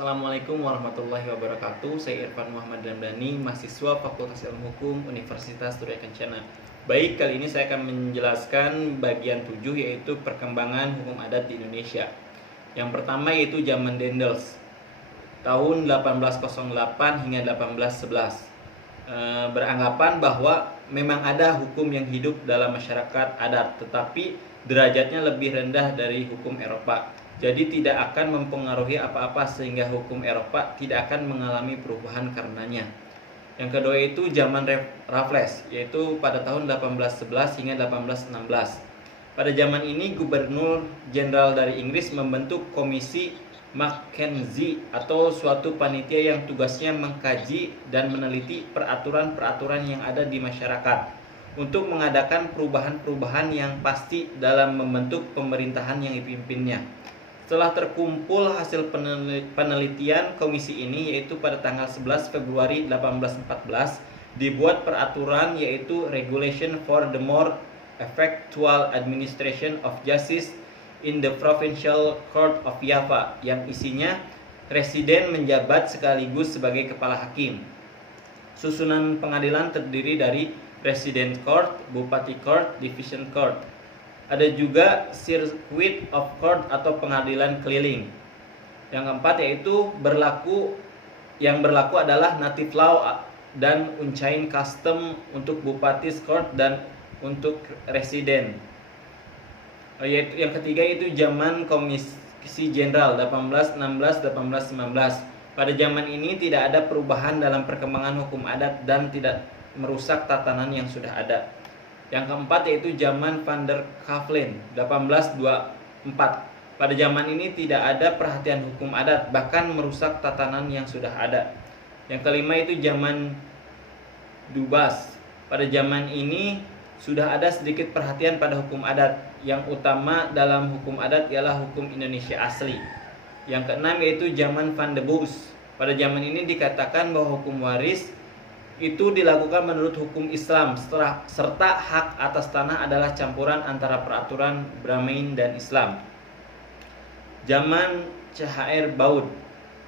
Assalamualaikum warahmatullahi wabarakatuh. Saya Irfan Muhammad Ramdhani, mahasiswa Fakultas Ilmu Hukum Universitas Surya Kencana. Baik, kali ini saya akan menjelaskan bagian 7, yaitu perkembangan hukum adat di Indonesia. Yang pertama yaitu zaman Dendels, tahun 1808 hingga 1811. Beranggapan bahwa memang ada hukum yang hidup dalam masyarakat adat, tetapi derajatnya lebih rendah dari hukum Eropa. Jadi tidak akan mempengaruhi apa-apa sehingga hukum Eropa tidak akan mengalami perubahan karenanya. Yang kedua itu zaman Raffles, yaitu pada tahun 1811 hingga 1816. Pada zaman ini Gubernur Jenderal dari Inggris membentuk Komisi Mackenzie atau suatu panitia yang tugasnya mengkaji dan meneliti peraturan-peraturan yang ada di masyarakat untuk mengadakan perubahan-perubahan yang pasti dalam membentuk pemerintahan yang dipimpinnya. Setelah terkumpul hasil penelitian komisi ini, yaitu pada tanggal 11 Februari 1814 dibuat peraturan, yaitu Regulation for the More Effectual Administration of Justice in the Provincial Court of Java, yang isinya presiden menjabat sekaligus sebagai kepala hakim. Susunan pengadilan terdiri dari President Court, Bupati Court, Division Court. Ada juga Circuit of Court atau pengadilan keliling. Yang keempat yaitu yang berlaku adalah Native Law dan Unchained Custom untuk Bupati's Court dan untuk residen. Yaitu yang ketiga itu zaman Komisi Jenderal 1816-1819. Pada zaman ini tidak ada perubahan dalam perkembangan hukum adat dan tidak merusak tatanan yang sudah ada. Yang keempat yaitu zaman Van der Kavelen 1824. Pada zaman ini tidak ada perhatian hukum adat, bahkan merusak tatanan yang sudah ada. Yang kelima itu zaman Dubas. Pada zaman ini sudah ada sedikit perhatian pada hukum adat. Yang utama dalam hukum adat ialah hukum Indonesia asli. Yang keenam yaitu zaman Van de Bosch. Pada zaman ini dikatakan bahwa hukum waris itu dilakukan menurut hukum Islam, serta hak atas tanah adalah campuran antara peraturan Brahmin dan Islam. Zaman CHR Baud.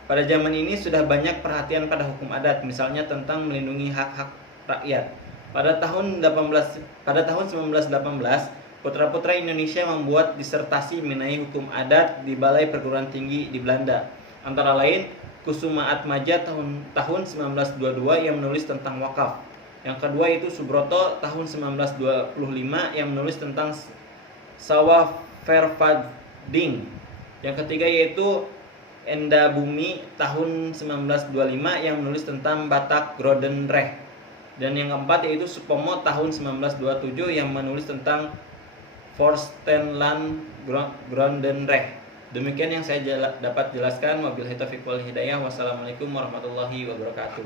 Pada zaman ini sudah banyak perhatian pada hukum adat, misalnya tentang melindungi hak-hak rakyat. Pada tahun 1918, putra-putra Indonesia membuat disertasi mengenai hukum adat di Balai Perguruan Tinggi di Belanda. Antara lain Kusuma Atmaja tahun 1922 yang menulis tentang wakaf. Yang kedua itu Subroto tahun 1925 yang menulis tentang sawah vervading. Yang ketiga yaitu Enda Bumi tahun 1925 yang menulis tentang Batak Grodenrecht. Dan yang keempat yaitu Supomo tahun 1927 yang menulis tentang Forstenland Grodenrecht. Demikian yang saya dapat jelaskan. Wabillahi taufiq wal hidayah. Wassalamualaikum warahmatullahi wabarakatuh.